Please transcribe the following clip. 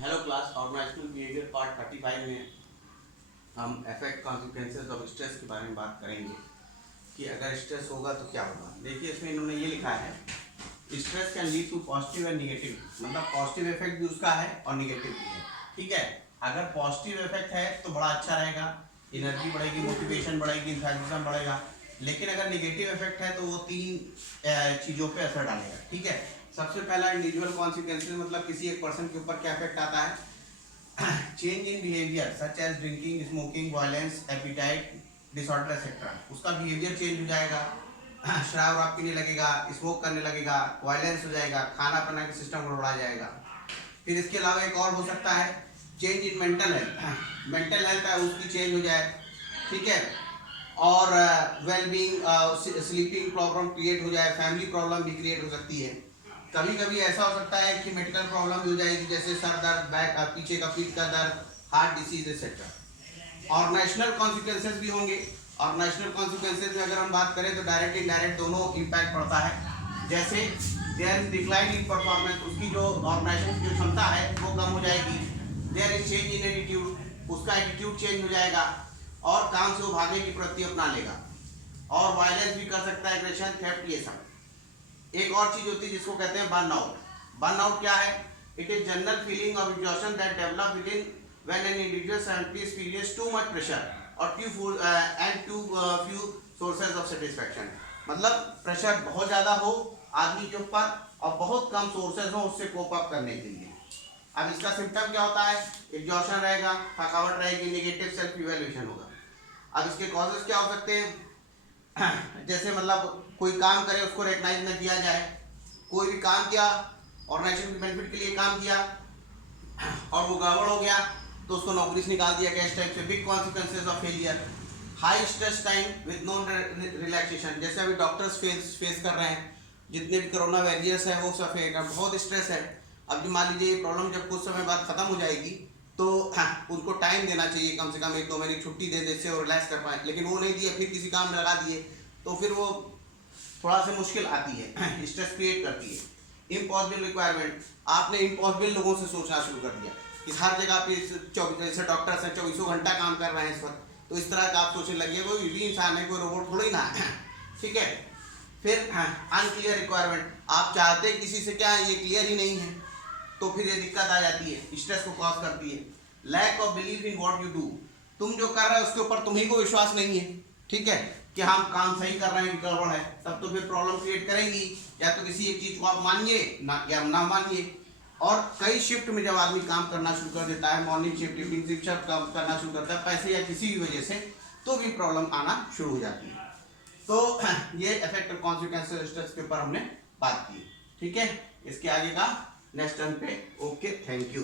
Hello class, organisational behaviour part 35 में हम effect consequences of stress के बारे में बात करेंगे कि अगर स्ट्रेस होगा तो क्या होगा। देखिए, इसमें इन्होंने ये लिखा है, stress can lead to positive and negative, मतलब पॉजिटिव इफेक्ट भी उसका है और निगेटिव भी है। ठीक है, अगर पॉजिटिव इफेक्ट है तो बड़ा अच्छा रहेगा, एनर्जी बढ़ेगी, मोटिवेशन बढ़ेगी, इंथुसियाज्म बढ़ेगा। लेकिन अगर निगेटिव इफेक्ट है तो वो तीन चीज़ों पे असर डालेगा। ठीक है, सबसे पहला इंडिविजुअल कॉन्सिक्वेंसेस, मतलब किसी एक पर्सन के ऊपर क्या इफेक्ट आता है। Change in behaviour such as drinking, smoking, violence, appetite disorder etcetera, उसका बिहेवियर चेंज हो जाएगा। शराब वराब पीने लगेगा, स्मोक करने लगेगा, वायलेंस हो जाएगा, खाना पीना का सिस्टम गड़बड़ा जाएगा। फिर इसके अलावा एक और हो सकता है change in mental health, mental health है उसकी चेंज हो जाए। ठीक है, और वेलबींग, स्लीपिंग प्रॉब्लम क्रिएट हो जाए, फैमिली प्रॉब्लम भी क्रिएट हो सकती है। कभी कभी ऐसा हो सकता है कि मेडिकल प्रॉब्लम हो जाएगी, जैसे सर दर्द, बैक, पीछे का पीठ का दर्द, heart disease etcetera. Organisational consequences भी होंगे। ऑर्गेनाइजेशनल कॉन्सिक्वेंसेस में अगर हम बात करें तो डायरेक्ट इनडायरेक्ट दोनों इम्पैक्ट पड़ता है। जैसे there is decline in performance, उसकी जो ऑर्गेनाइजेशन की जो क्षमता है वो कम हो जाएगी। There is change in attitude, उसका एटीट्यूड चेंज हो जाएगा और काम से वो भागने की प्रवृत्ति अपना लेगा। और वायलेंस भी कर सकता है, एग्रेशन, थेफ्ट, ये सब। एक और चीज होती है जिसको कहते हैं बर्नआउट। बर्नआउट क्या है? It is general feeling of exhaustion that develop within when an individual simultaneously experience too much pressure और too few sources of satisfaction, मतलब प्रेशर बहुत ज्यादा हो आदमी के ऊपर और बहुत कम सोर्सेज हो उससे कोप अप करने के लिए। अब इसका सिम्टम क्या होता है? एग्जॉशन रहेगा, थकावट रहेगी, नेगेटिव सेल्फ इवैल्यूएशन होगा। अब इसके कॉजेज क्या हो सकते हैं? जैसे मतलब कोई काम करे उसको रिकॉग्नाइज न किया जाए, कोई भी काम किया ऑर्गेनाइजेशन के बेनिफिट के लिए काम किया और वो गड़बड़ हो गया तो उसको नौकरी से निकाल दिया गया, इस टाइप से। Big consequences of failure, high stress time with no relaxation, जैसे अभी डॉक्टर्स फेस कर रहे हैं, जितने भी कोरोना वैरियर्स है वो सब बहुत स्ट्रेस है। अब जो मान लीजिए ये प्रॉब्लम जब कुछ समय बाद खत्म हो जाएगी तो उनको टाइम देना चाहिए, कम से कम 1-2 महीने की छुट्टी दे जिससे वो रिलैक्स कर पाए, लेकिन वो नहीं दिए, फिर किसी काम में लगा दिए तो फिर वो थोड़ा सा मुश्किल आती है, स्ट्रेस क्रिएट करती है। इम्पॉसिबल रिक्वायरमेंट, आपने इम्पॉसिबल लोगों से सोचना शुरू कर दिया कि हर जगह पे जैसे डॉक्टर्स हैं 24 घंटा काम कर रहे हैं इस वक्त, तो इस तरह का आप सोचने लगे वो भी इंसान है, कोई रोबोट थोड़ी ना है। ठीक है, फिर अनक्लियर रिक्वायरमेंट, आप चाहते किसी से क्या है ये क्लियर ही नहीं है, तो फिर ये दिक्कत आ जाती है, स्ट्रेस को कॉज करती है। Lack of belief in what you do, तुम जो कर रहे हो उसके ऊपर तुम्ही को विश्वास नहीं है, ठीक है, कि हम काम सही कर रहे हैं कि गड़बड़ है, तब तो फिर प्रॉब्लम क्रिएट करेंगी। या तो किसी एक चीज को आप मानिए ना या ना मानिए। और कई शिफ्ट में जब आदमी काम करना शुरू कर देता है, मॉर्निंग शिफ्ट, इवनिंग शिफ्ट काम करना शुरू करता है पैसे या किसी भी वजह से, तो भी प्रॉब्लम आना शुरू हो जाती है। तो ये इफेक्ट और कॉन्सिक्वेंसेस स्ट्रेस के ऊपर हमने बात की। ठीक है, इसके आगे का नेक्स्ट टर्न पे। Okay, thank you.